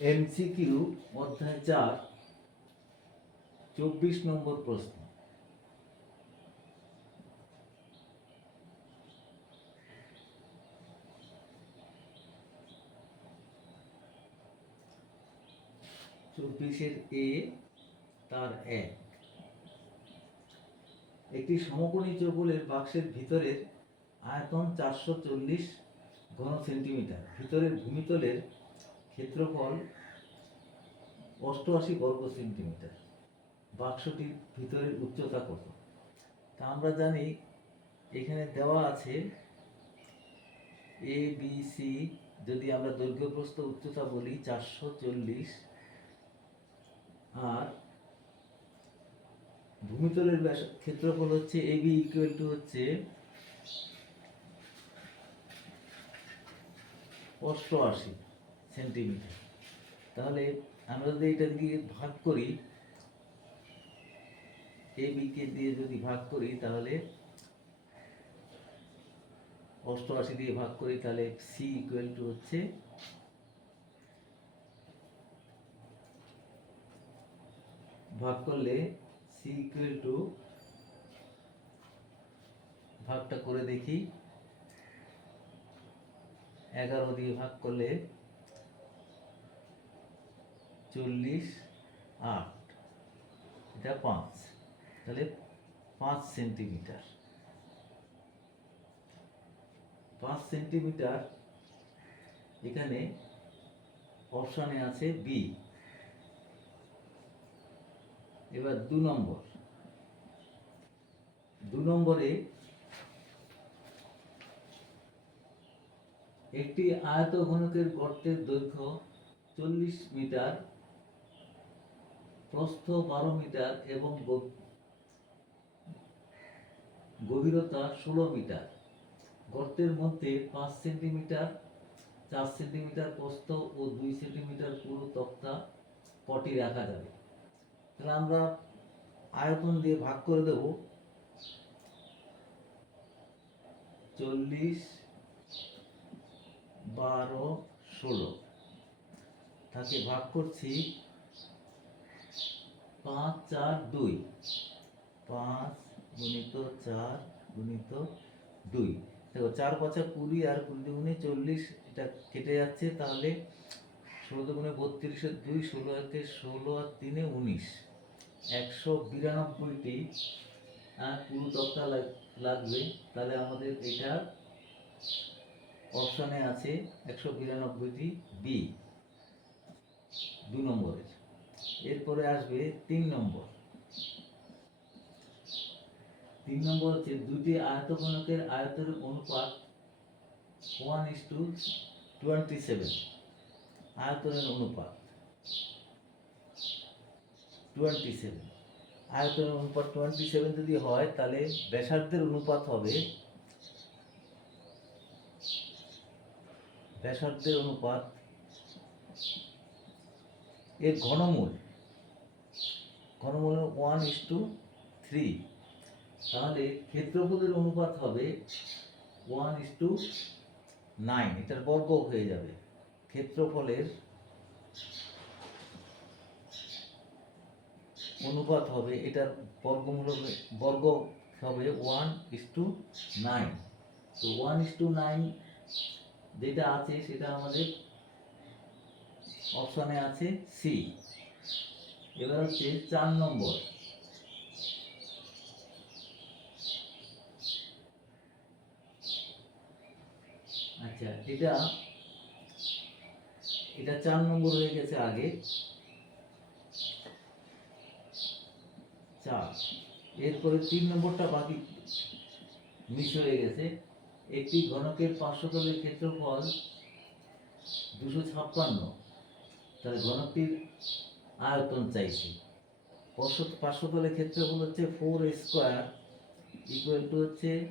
MCQ অধ্যায় চার, চব্বিশ নম্বর প্রশ্ন। চব্বিশের এ, তার এক। একটি সমকোণী চৌকোলের বাক্সের ভিতরের আয়তন চারশো চল্লিশ ঘন সেন্টিমিটার, ভিতরের ভূমিতলের ক্ষেত্রফল অষ্টআশি বর্গ সেন্টিমিটার। বাক্সটির ভিতরের উচ্চতা কত? তা আমরা জানি এখানে দেওয়া আছে এ বি সি যদি আমরা দৈর্ঘ্য প্রস্থ উচ্চতা বলি চারশো চল্লিশ, আর ভূমিতলের ব্যাস- ক্ষেত্রফল হচ্ছে এ বি ইকুয়াল টু হচ্ছে অষ্টআশি। সেন্টিমিটার। তাহলে আমরা যদি এটা দিয়ে ভাগ করি এ বিকে দিয়ে যদি ভাগ করি, তাহলে অষ্টআশি দিয়ে ভাগ করি, তাহলে সি ইকুয়াল টু হচ্ছে ভাগ করলে সি ইকুয়াল টু ভাগটা করে দেখি। এগারো দিয়ে ভাগ করলে চল্লিশ আট। এটা পাঁচ। তাহলে পাঁচ সেন্টিমিটার। পাঁচ সেন্টিমিটার এখানে অপশানে আছে বি এবার দু নম্বর। দু নম্বরে একটি আয়তঘনকের গর্তের দৈর্ঘ্য চল্লিশ মিটার প্রস্থ বারো মিটার এবং গভীরতা ষোলো মিটার। গর্তের মধ্যে পাঁচ সেন্টিমিটার, চার সেন্টিমিটার প্রস্থ ও দুই সেন্টিমিটার পুরো তক্তা পটি রাখা যাবে। তাহলে আমরা আয়তন দিয়ে ভাগ করে দেব। চল্লিশ বারো ষোলো। তাকে ভাগ করছি পাঁচ চার দুই। পাঁচ গুণিত চার গুণিত দুই। দেখো, চার পাঁচা কুড়ি আর কুড়ি দুগুণে চল্লিশ, এটা কেটে যাচ্ছে তাহলে ষোলো দুগুণে বত্রিশে দুই, ষোলো একে ষোলো আর তিনে উনিশ। একশো বিরানব্বইটি পুরো তক্তা লাগ- লাগবে। তাহলে আমাদের এটা অপশানে আছে একশো বিরানব্বইটি বি। দু নম্বরের এরপরে আসবে তিন নম্বর। তিন নম্বর হচ্ছে দুটি আয়তঘনকের আয়তের অনুপাত one is two twenty seven আয়তনের অনুপাত টোয়েন্টি সেভেন আয়তনের অনুপাত টোয়েন্টি সেভেন যদি হয়, তাহলে ব্যাসার্ধের অনুপাত হবে ব্যাসার্ধের অনুপাত এর ঘনমূল। ঘনমূল ওয়ান ইস টু থ্রি তাহলে ক্ষেত্রফলের অনুপাত হবে ওয়ান ইস টু নাইন এটার বর্গ হয়ে যাবে। ক্ষেত্রফলের অনুপাত হবে, এটার বর্গমূল বর্গ হবে ওয়ান ইস টু নাইন তো ওয়ান ইস টু নাইন যেটা আছে সেটা আমাদের অপশনে আছে সি এবার হচ্ছে চার নম্বর। আচ্ছা এটা এটা চার নম্বর হয়ে গেছে আগে। চার। এরপরে তিন নম্বরটা বাকি মিস হয়ে গেছে। একটি ঘনকের পার্শ্বতলের ক্ষেত্রফল দুশো ছাপ্পান্ন। তাহলে ঘনকটির আয়তন চাইছি। পার্শ্ব- পার্শ্বতলের ক্ষেত্রফল হচ্ছে ফোর স্কোয়ার ইকুয়াল টু হচ্ছে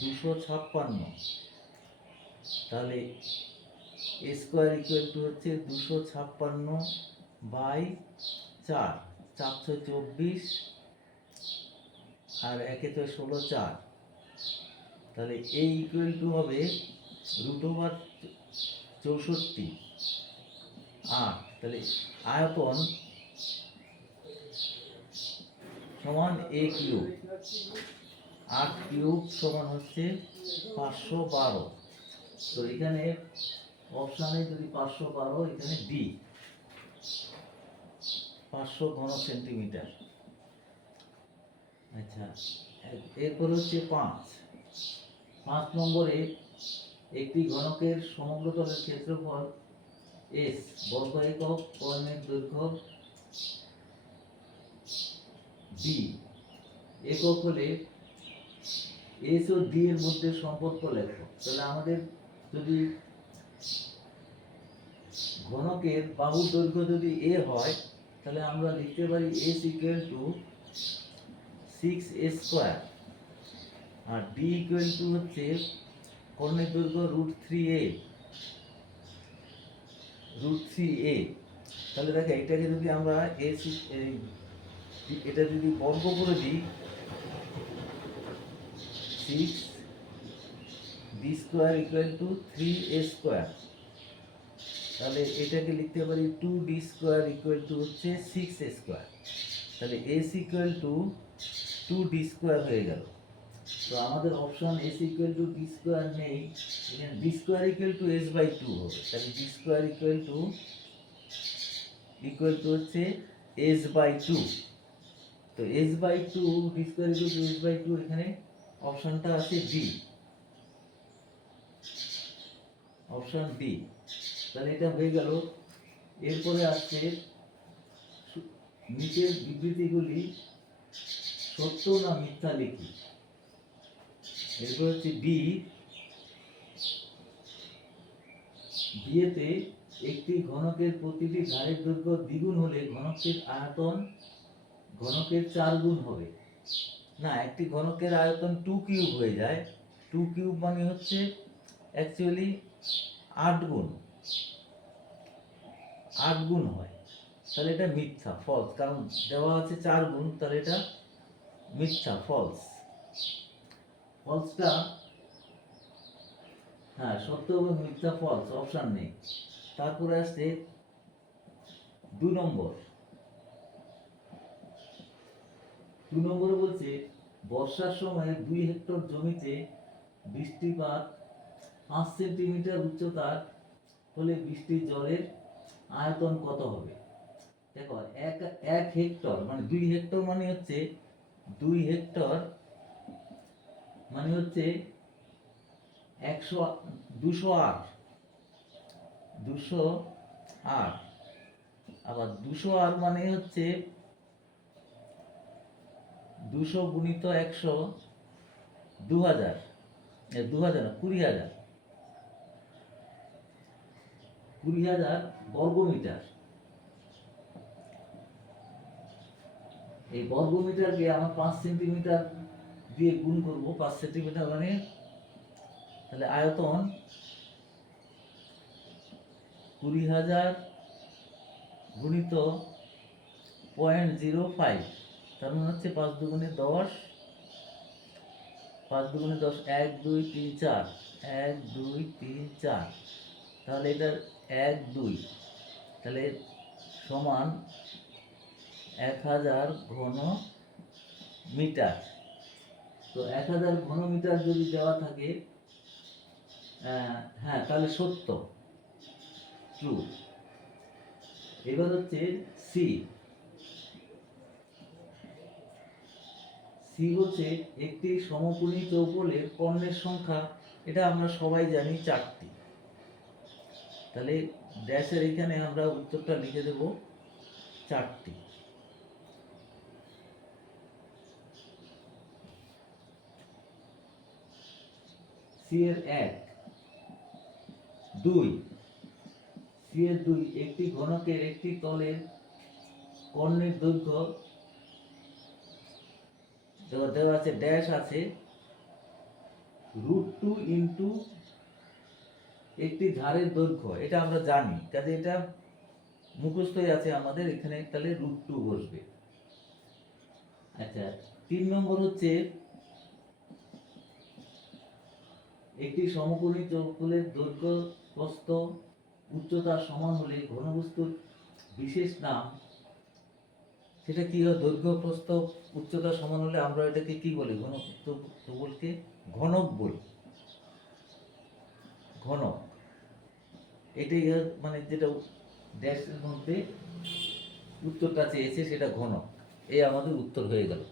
দুশো ছাপ্পান্ন। তাহলে স্কোয়ার ইকুয়াল টু হচ্ছে দুশো ছাপ্পান্ন বাই চার, চারশো চব্বিশ আর একে তো ষোলো চার। তাহলে এই ইকুয়াল টু হবে রুট ওভার চৌষট্টি। আট তাহলে আয়তন সমান এ কিউব। আট কিউব সমান হচ্ছে পাঁচশো বারো। তো এখানে অপশানে যদি পাঁচশো বারো, এখানে ডি পাঁচশো ঘন সেন্টিমিটার আচ্ছা এর- এরপর হচ্ছে পাঁচ। পাঁচ নম্বরে একটি ঘনকের সমগ্রতলের ক্ষেত্রফল এস বর্গ একক কর্ণের দৈর্ঘ্য ডি একক হলে এস ও ডি এর মধ্যে সম্পর্ক লেখো। তাহলে আমাদের যদি ঘনকের বাহুর দৈর্ঘ্য যদি এ হয়, তাহলে আমরা লিখতে পারি S equal to six A square. R D equal to হচ্ছে কর্ণের দৈর্ঘ্য root three A. Root three A তাহলে দেখো এটাকে যদি আমরা এস এটা যদি বর্গ করে দিই six D square equal to three A square তাহলে এটাকে লিখতে পারি two D square equal to হচ্ছে সিক্স এ স্কোয়ার তাহলে S equal to two D square হয়ে গেল। তো আমাদের option S equal to D square নেই। D square equal to S by two হবে। তাহলে D square equal to equal to হচ্ছে এস বাই টু তো S by two D square equal to S by two এখানে অপশনটা আছে D option D তাহলে এটা হয়ে গেল। এরপরে আসছে নিচের বিবৃতিগুলি সত্য না মিথ্যা লিখি। এরপর হচ্ছে ডি বিয়েতে একটি ঘনকের প্রতিটি ধারের দৈর্ঘ্য দ্বিগুণ হলে ঘনকের আয়তন, ঘনকের চার গুণ হবে। না, একটি ঘনকের আয়তন টু কিউব হয়ে যায়। টু কিউব মানে হচ্ছে অ্যাকচুয়ালি আট গুণ। আট গুণ হয়। তাহলে এটা মিথ্যা ফলস কারণ দেওয়া আছে চার গুণ, তাহলে এটা মিথ্যা ফলস ফলসটা হ্যাঁ সত্য এবং মিথ্যা ফলস অপশন নেই। তারপরে আসছে দু নম্বর। দু নম্বরে বলছে, বর্ষার সময় দুই হেক্টর জমিতে বৃষ্টিপাত পাঁচ সেন্টিমিটার উচ্চতার হলে বৃষ্টির জলের আয়তন কত হবে? দেখো, এক এক হেক্টর মানে দুই হেক্টর মানে হচ্ছে দুই হেক্টর মানে হচ্ছে একশো দুশো আট দুশো আট। আবার দুশো আট মানে হচ্ছে দুশো গুণিত একশো দু হাজার দু হাজার না, কুড়ি হাজার। কুড়ি হাজার বর্গমিটার। এই বর্গমিটারকে আমরা পাঁচ সেন্টিমিটার দিয়ে গুণ করব পাঁচ সেন্টিমিটার মানে তাহলে আয়তন কুড়ি হাজার গুণিত পয়েন্ট জিরো ফাইভ, তার মানে হচ্ছে পাঁচ দুগুণে দশ, পাঁচ দুগুণে দশ, এক, দুই, তিন, চার, এক, দুই, তিন, চার, তাহলে এটা এক, দুই, তাহলে সমান এক হাজার ঘন মিটার তো এক হাজার ঘন মিটার যদি দেওয়া থাকে হ্যাঁ তাহলে সত্য। ট্রু এবার হচ্ছে সি সি হচ্ছে একটি সমকোণী চৌকোলের কর্ণের সংখ্যা। এটা আমরা সবাই জানি চারটি। তাহলে ড্যাশের এখানে আমরা উত্তরটা লিখে দেব চারটি। সি এর এক। দুই। সি এর দুই, একটি ঘনকের, একটি তলের কর্ণের দৈর্ঘ্য। দেওয়া আছে ড্যাশ আছে। রুট টু ইন্টু একটি ধারের দৈর্ঘ্য, এটা আমরা জানি। কাজে এটা মুখস্থই আছে আমাদের, এখানে তাহলে রুট টু বসবে। আচ্ছা তিন নম্বর হচ্ছে একটি সমকোণী চৌকোলের দৈর্ঘ্য প্রস্থ উচ্চতা সমান হলে ঘনবস্তুর বিশেষ নাম, সেটা কি হয়? দৈর্ঘ্য, প্রস্থ, উচ্চতা সমান হলে আমরা এটাকে কি বলি? ঘনত্ব বলতে ঘনক বলি। ঘনক। এটাই মানে যেটা ড্যাশের মধ্যে উত্তরটা চেয়েছে সেটা ঘনক। এই আমাদের উত্তর হয়ে গেল।